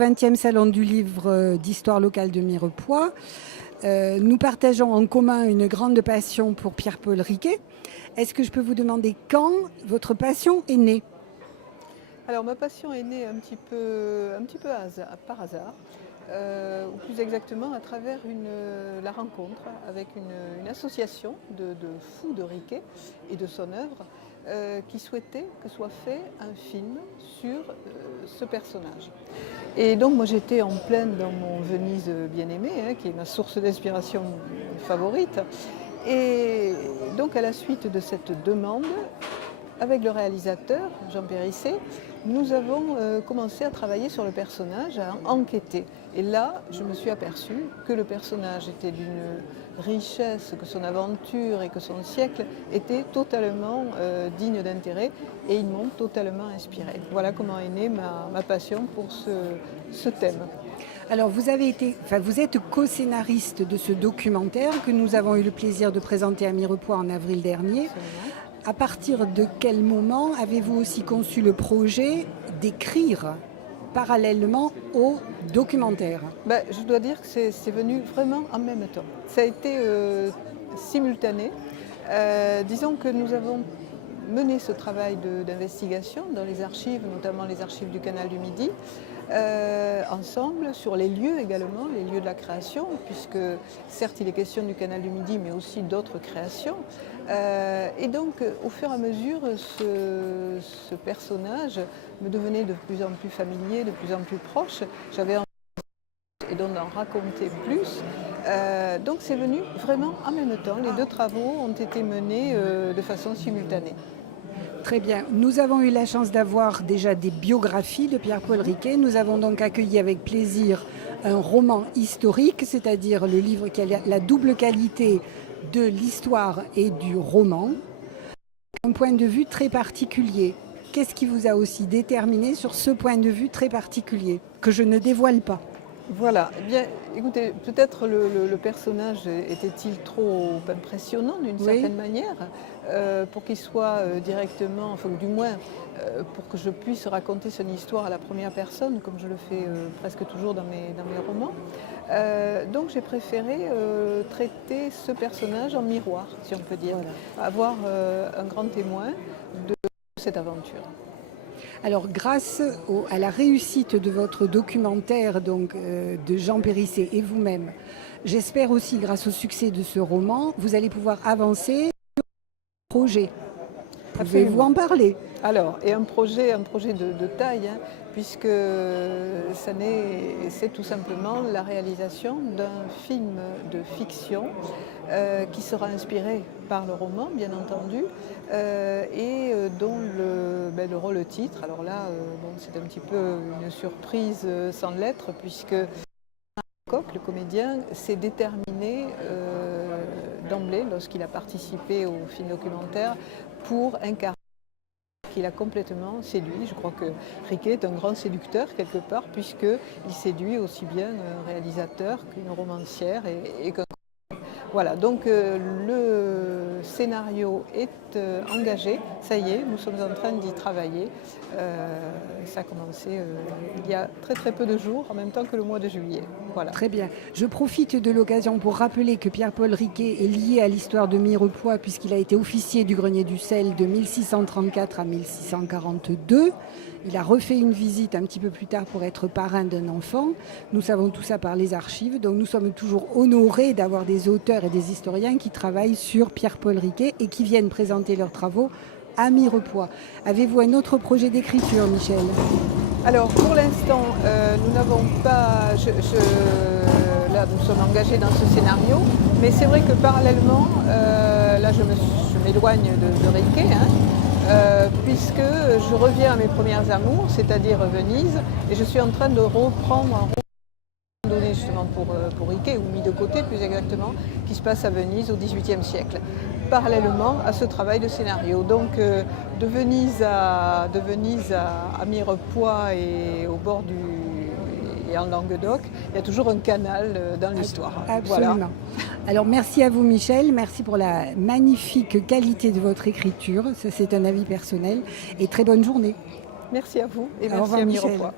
20e Salon du livre d'histoire locale de Mirepoix. Nous partageons en commun une grande passion pour Pierre-Paul Riquet. Est-ce que je peux vous demander quand votre passion est née ? Alors ma passion est née un petit peu par hasard, ou plus exactement à travers la rencontre avec une association de fous de Riquet et de son œuvre qui souhaitait que soit fait un film sur ce personnage. Et donc moi j'étais en pleine dans mon Venise bien-aimé, qui est ma source d'inspiration favorite. Et donc à la suite de cette demande, avec le réalisateur, Jean Périsset, nous avons commencé à travailler sur le personnage, à enquêter. Et là, je me suis aperçue que le personnage était d'une richesse, que son aventure et que son siècle étaient totalement dignes d'intérêt et ils m'ont totalement inspirée. Voilà comment est née ma passion pour ce thème. Alors vous êtes co-scénariste de ce documentaire que nous avons eu le plaisir de présenter à Mirepoix en avril dernier. Absolument. À partir de quel moment avez-vous aussi conçu le projet d'écrire parallèlement au documentaire ? Je dois dire que c'est venu vraiment en même temps. Ça a été simultané. Disons que nous avons mené ce travail d'investigation dans les archives, notamment les archives du Canal du Midi, ensemble, sur les lieux également, les lieux de la création, puisque certes il est question du Canal du Midi, mais aussi d'autres créations. Et donc, au fur et à mesure, ce personnage me devenait de plus en plus familier, de plus en plus proche. J'avais envie et donc d'en raconter plus. Donc c'est venu vraiment en même temps. Les deux travaux ont été menés de façon simultanée. Très bien. Nous avons eu la chance d'avoir déjà des biographies de Pierre-Paul Riquet. Nous avons donc accueilli avec plaisir un roman historique, c'est-à-dire le livre qui a la double qualité de l'histoire et du roman. Un point de vue très particulier. Qu'est-ce qui vous a aussi déterminé sur ce point de vue très particulier, que je ne dévoile pas ? Voilà, eh bien, écoutez, peut-être le personnage était-il trop impressionnant d'une certaine manière pour qu'il soit directement, enfin du moins pour que je puisse raconter son histoire à la première personne, comme je le fais presque toujours dans mes romans. Donc j'ai préféré traiter ce personnage en miroir, si on peut dire, avoir un grand témoin de cette aventure. Alors, grâce à la réussite de votre documentaire, donc, de Jean Périsset et vous-même, j'espère aussi, grâce au succès de ce roman, vous allez pouvoir avancer sur le projet. Pouvez-vous en parler ? Alors, et un projet de taille, puisque c'est tout simplement la réalisation d'un film de fiction qui sera inspiré par le roman, bien entendu, et dont le rôle-titre, alors là, c'est un petit peu une surprise sans l'être, puisque le comédien s'est déterminé d'emblée, lorsqu'il a participé au film documentaire, pour incarner qu'il a complètement séduit. Je crois que Riquet est un grand séducteur quelque part, puisqu'il séduit aussi bien un réalisateur qu'une romancière et qu'un... Voilà, donc le scénario est engagé, ça y est, nous sommes en train d'y travailler. Ça a commencé il y a très peu de jours, en même temps que le mois de juillet. Voilà. Très bien. Je profite de l'occasion pour rappeler que Pierre-Paul Riquet est lié à l'histoire de Mirepoix puisqu'il a été officier du Grenier du Sel de 1634 à 1642. Il a refait une visite un petit peu plus tard pour être parrain d'un enfant. Nous savons tout ça par les archives. Donc nous sommes toujours honorés d'avoir des auteurs et des historiens qui travaillent sur Pierre-Paul Riquet et qui viennent présenter leurs travaux à Mirepoix. Avez-vous un autre projet d'écriture, Michel ? Alors pour l'instant, nous n'avons pas... Là, nous sommes engagés dans ce scénario, mais c'est vrai que parallèlement, là je m'éloigne de Riquet, puisque je reviens à mes premières amours, c'est-à-dire Venise, et je suis en train de reprendre un rôle donné justement pour Riquet, ou mis de côté plus exactement, qui se passe à Venise au XVIIIe siècle, parallèlement à ce travail de scénario. Donc de Venise à Mirepoix et au bord et en Languedoc, il y a toujours un canal dans l'histoire. Absolument. Voilà. Alors merci à vous Michel, merci pour la magnifique qualité de votre écriture, ça c'est un avis personnel, et très bonne journée. Merci à vous et merci à Mirepoix.